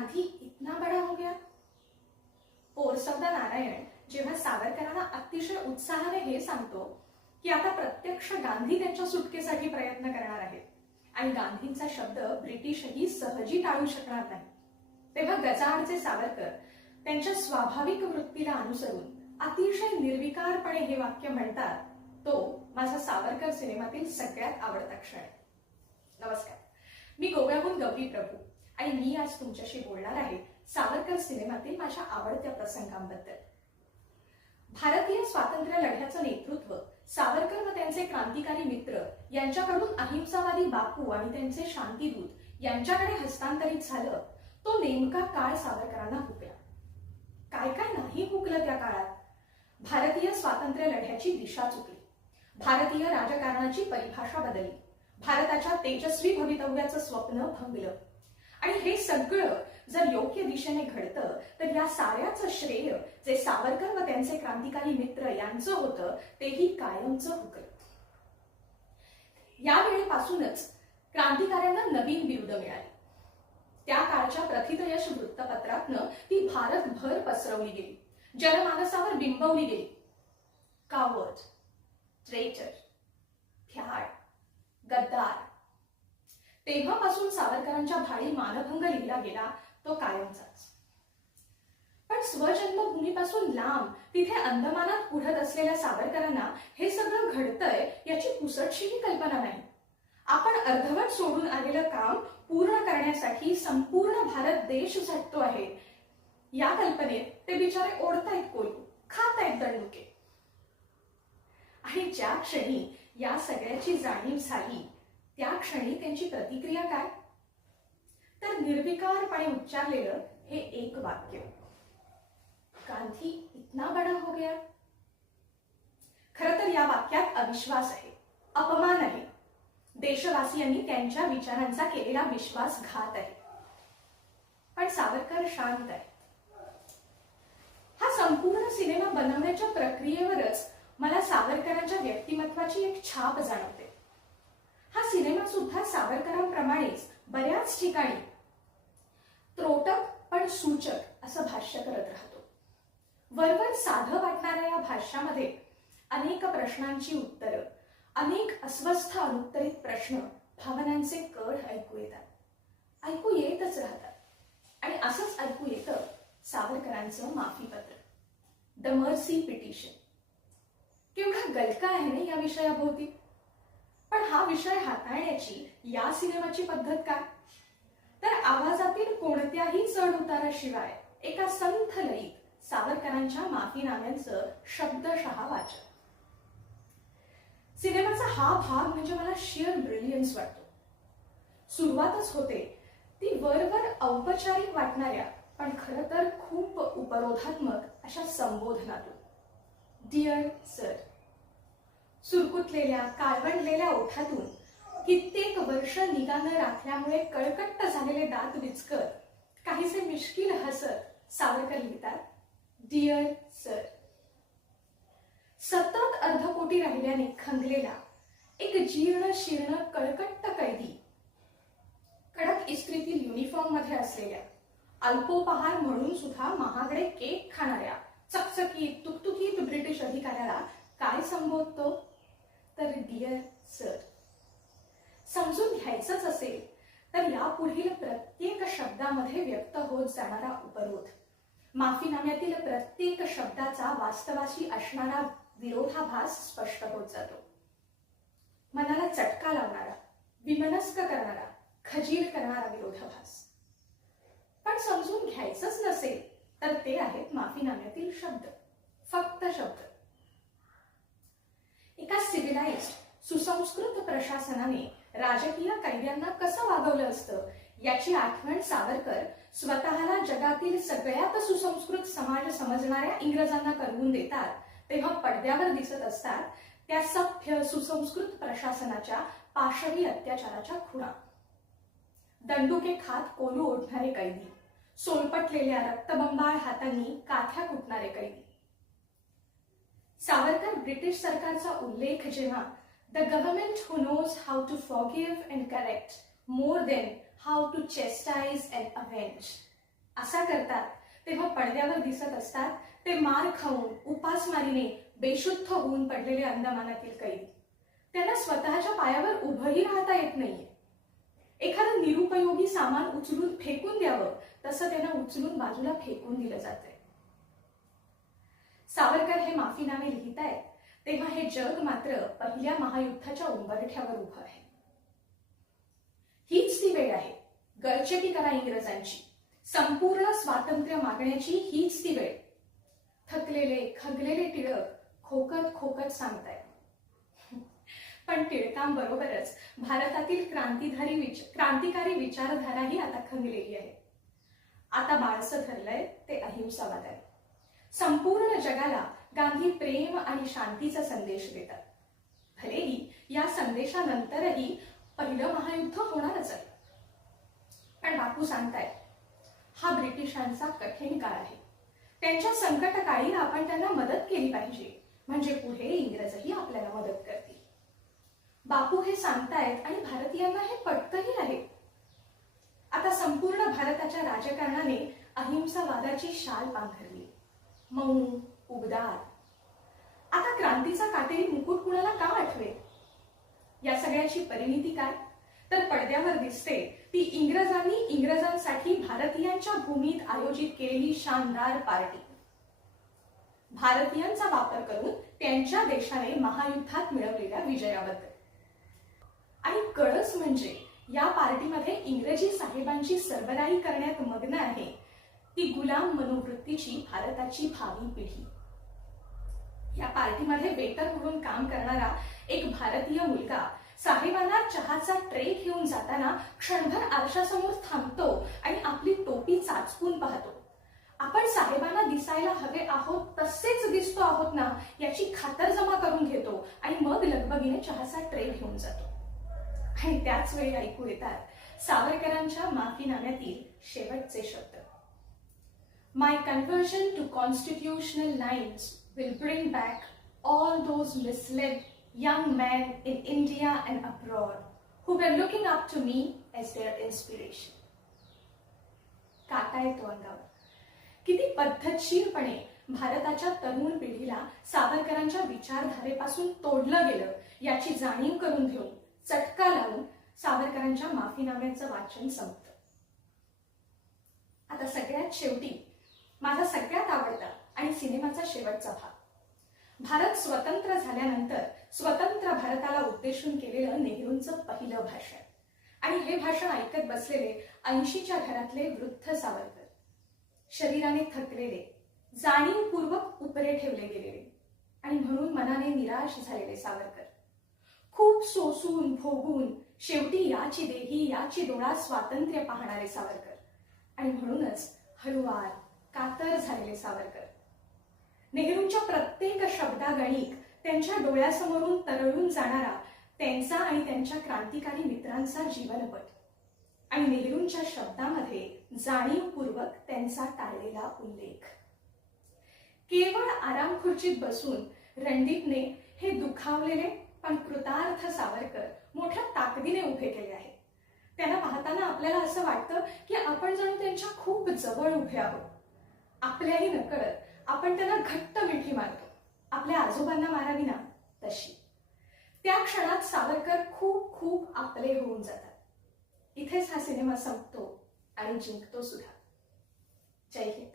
गांधी इतना बड़ा हो गया? पोरसवदा नारायण जेव्हा सावरकरांना अतिशय उत्साहाने हे सांगतो की आता प्रत्यक्ष गांधी त्यांच्या सुटकेसाठी प्रयत्न करणार आहेत आणि गांधींचा शब्द ब्रिटिशही सहजी टाळू शकणार नाही, तेव्हा गजाआडचे सावरकर त्यांच्या स्वाभाविक वृत्तीला अनुसरून अतिशय निर्विकारपणे हे वाक्य म्हणतात. तो माझा सावरकर सिनेमातील सगळ्यात आवडता क्षण आहे. नमस्कार, मी गोव्याहून गौरी प्रभू आणि मी आज तुमच्याशी बोलणार आहे सावरकर सिनेमातील माझ्या आवडत्या प्रसंगांबद्दल. भारतीय स्वातंत्र्य लढ्याचं नेतृत्व सावरकर व त्यांचे क्रांतिकारी मित्र यांच्याकडून अहिंसावादी बापू आणि त्यांचे शांतीदूत यांच्याकडे हस्तांतरित झालं. तो नेमका काळ सावरकरांना हुकला. काय काय नाही हुकलं त्या काळात. भारतीय स्वातंत्र्य लढ्याची दिशा चुकली, भारतीय राजकारणाची परिभाषा बदलली, भारताच्या तेजस्वी भवितव्याचं स्वप्न भंगलं. आणि हे सगळं जर योग्य दिशेने घडतं तर या साऱ्याचं श्रेय जे सावरकर व त्यांचे क्रांतिकारी मित्र यांचं होतं तेही कायमचं हुकलं. यावेळेपासूनच क्रांतिकाऱ्यांना नवीन बिरुदं मिळाली. त्या काळच्या प्रथितयश वृत्तपत्रातनं ती भारतभर पसरवली गेली, जनमानसावर बिंबवली गेली. कावर्ड, ट्रेटर, फॅड, गद्दार. तेव्हापासून सावरकरांच्या भाळी मानभंग लिहिला गेला तो कायमचाच. पण स्वजन्मभूमीपासून लांब तिथे अंदमानात उडत असलेल्या सावरकरांना हे सगळं घडतंय याची पुसटशीही कल्पना नाही. आपण अर्धवट सोडून आलेलं काम पूर्ण करण्यासाठी संपूर्ण भारत देश झटतो आहे या कल्पनेत ते बिचारे ओढतायत कोलू, खातायत दणुके. आणि ज्या क्षणी या सगळ्याची जाणीव झाली त्या क्षणी त्यांची प्रतिक्रिया काय? तर निर्विकारपणे उच्चारलेलं हे एक वाक्य, गांधी इतना बड़ा हो गया. खरं तर या वाक्यात अविश्वास आहे, अपमान आहे. देशवासियांनी त्यांच्या विचारांचा केलेला विश्वासघात आहे. पण सावरकर शांत आहे. हा संपूर्ण सिनेमा बनवण्याच्या प्रक्रियेवरच मला सावरकरांच्या व्यक्तिमत्वाची एक छाप जाणवते. हा सिनेमा सुद्धा सावरकरांप्रमाणेच बऱ्याच ठिकाणी त्रोटक पण सूचक असं भाष्य करत राहतो. वरवर साधं वाटणाऱ्या या भाष्यामध्ये अनेक प्रश्नांची उत्तरं, अनेक अस्वस्थ अनुत्तरित प्रश्न, भावनांचे कढ ऐकू येतात, ऐकू येतच राहतात. आणि असंच ऐकू येतं सावरकरांचं माफीपत्र, द मर्सी पिटिशन. केवढा गलका आहे ना या विषयाभोवती. पण हा विषय हाताळण्याची या सिनेमाची पद्धत काय? तर आवाजातील कोणत्याही चढ उताराशिवाय एका संथ लयीत सावरकरांच्या माफीनाम्यांचं शब्दशः वाचन. सिनेमाचा हा भाग म्हणजे मला शियर ब्रिलियन्स वाटतो. सुरुवातच होते ती वरवर औपचारिक वाटणाऱ्या पण खरं तर खूप उपरोधात्मक अशा संबोधनातून. Dear sir. सुरकुतलेल्या काळवंडलेल्या ओठातून कित्येक वर्ष निगा न राखल्यामुळे कळकट्ट झालेले दात विचकत काहीसे मिश्किल हसत सावरकर लिहितात, डिअर सर. सतत अर्धपोटी राहिल्याने खंगलेला एक जीर्ण शीर्ण कळकट्ट कैदी, कडक इस्त्रीतील युनिफॉर्म मध्ये असलेल्या, अल्पोपहार म्हणून सुद्धा महागडे केक खाणाऱ्या चकचकीत तुकतुकीत ब्रिटिश अधिकाऱ्याला काय संबोधतो? तर डिअर सर. समजून घ्यायचंच असेल तर यापुढील प्रत्येक शब्दामध्ये व्यक्त होत जाणारा उपरोध, माफीनाम्यातील प्रत्येक शब्दाचा वास्तवाशी असणारा विरोधाभास स्पष्ट होत जातो. मनाला चटका लावणारा, विमनस्क करणारा, खजील करणारा विरोधाभास. पण समजून घ्यायचंच नसेल तर ते आहेत माफीनाम्यातील शब्द, फक्त शब्द. एका सिव्हिलाइज्ड सुसंस्कृत प्रशासनाने राजकीय कैद्यांना कसं वागवलं असतं याची आठवण सावरकर स्वतःला जगातील सगळ्यात सुसंस्कृत समाज समजणाऱ्या इंग्रजांना करवून देतात तेव्हा पडद्यावर दिसत असतात त्या सभ्य सुसंस्कृत प्रशासनाच्या पाशवी अत्याचाराच्या खुणा. दंडुके खात कोलू ओढणारे कैदी, सोलपटलेल्या रक्तबंबाळ हातांनी काठ्या कुटणारे कैदी. सावरकर ब्रिटिश सरकारचा उल्लेख जेव्हा the government who knows how to forgive and correct more than how to chastise and avenge असा करतात तेव्हा पडद्यावर दिसत असतात ते मार खाऊन उपासमारीने बेशुद्ध होऊन पडलेले अंदमानातील कैदी. त्यांना स्वतःच्या पायावर उभंही राहता येत नाहीये. एखादं निरुपयोगी सामान उचलून फेकून द्यावं तसं त्यांना उचलून बाजूला फेकून दिलं जातंय. सावरकर हे माफीनामे लिहितायत तेव्हा हे जग मात्र पहिल्या महायुद्धाच्या उंबरठ्यावर उभं आहे. हीच ती वेळ आहे गळचेपी करा इंग्रजांची, संपूर्ण स्वातंत्र्य मागण्याची हीच ती वेळ. थकलेले खगलेले टिळक खोकत खोकत सांगतायत. पण टिळकांबरोबरच भारतातील क्रांतिकारी विचारधाराही आता खंगलेली आहे. आता बाळसं ठरलंय ते अहिंसावाद आहे. संपूर्ण जगाला गांधी प्रेम आणि शांतीचा संदेश देतात. भलेही या संदेशानंतरही पहिलं महायुद्ध होणारच आहे. पण बापू सांगतायत हा ब्रिटिशांचा कठीण काळ आहे. त्यांच्या संकटकाळी आपण त्यांना मदत केली पाहिजे, म्हणजे पुढे इंग्रजही आपल्याला मदत करतील. बापू हे सांगतायत आणि भारतीयांना हे पटतही आहे. आता संपूर्ण भारताच्या राजकारणाने अहिंसावादाची शाल पांघरली. मऊ उबदार. आता क्रांतीचा काटेरी मुकुट कुणाला का आठवेल? या सगळ्याची परिणिती काय? तर पडद्यावर दिसते ती इंग्रजांसाठी भारतीयांच्या भूमीत आयोजित केलेली शानदार पार्टी. भारतीयांचा वापर करून त्यांच्या देशाने महायुद्धात मिळवलेल्या विजयाबद्दल. आणि कळस म्हणजे या पार्टीमध्ये इंग्रजी साहेबांची सरबराही करण्यात मग्न आहे ती गुलाम मनोवृत्तीची भारताची भावी पिढी. या पार्टीमध्ये वेटर म्हणून काम करणारा एक भारतीय मुलगा साहेबांना चहाचा ट्रे घेऊन जाताना क्षणभर आरशासमोर थांबतो आणि आपली टोपी चाचपून पाहतो. आपण साहेबांना दिसायला हवे आहोत तसेच दिसतो आहोत ना याची खातरजमा करून घेतो आणि मग लगबगीने चहाचा ट्रे घेऊन जातो. आणि त्याच वेळी ऐकू येतात सावरकरांच्या माफीनाम्यातील शेवटचे शब्द. My conversion to constitutional lines will bring back all those misled young men in India and abroad who were looking up to me as their inspiration. काटा येतो अंगावर. किती पद्धतशीरपणे भारताच्या तरुण पिढीला सावरकरांच्या विचारधारेपासून तोडलं गेलं याची जाणीव करून घेऊन चटका लावून सावरकरांच्या माफीनाम्याचं वाचन संपतं. आता सगळ्यात शेवटी माझा सगळ्यात आवडता आणि सिनेमाचा शेवटचा भाग. भारत स्वतंत्र झाल्यानंतर स्वतंत्र भारताला उद्देशून केलेलं नेहरूंचं पहिलं भाषण. आणि हे भाषण ऐकत बसलेले 80च्या घरातले वृद्ध सावरकर. शरीराने थकलेले, जाणीवपूर्वक उपरे ठेवले गेलेले आणि म्हणून मनाने निराश झालेले सावरकर. खूप सोसून भोगून शेवटी याची देही याची डोळा स्वातंत्र्य पाहणारे सावरकर. आणि म्हणूनच हळुवार कातर झालेले सावरकर. नेहरूंच्या प्रत्येक शब्दागणिक त्यांच्या डोळ्यासमोरून तरळून जाणारा त्यांचा आणि त्यांच्या क्रांतिकारी मित्रांचा जीवनपट. आणि नेहरूंच्या शब्दामध्ये जाणीवपूर्वक त्यांचा टाळलेला उल्लेख. केवळ आराम खुर्चीत बसून रणदीपने हे दुखावलेले पण कृतार्थ सावरकर मोठ्या ताकदीने उभे केले आहेत. त्यांना पाहताना आपल्याला असं वाटतं की आपण जणू त्यांच्या खूप जवळ उभे आहोत. आपल्याही नकळत आपण त्यांना घट्ट मिठी मारतो, आपल्या आजोबांना मारावी ना तशी. त्या क्षणात सावरकर खूप खूप आपले होऊन जातात. इथेच हा सिनेमा संपतो आणि जिंकतो सुद्धा. जय हिंद.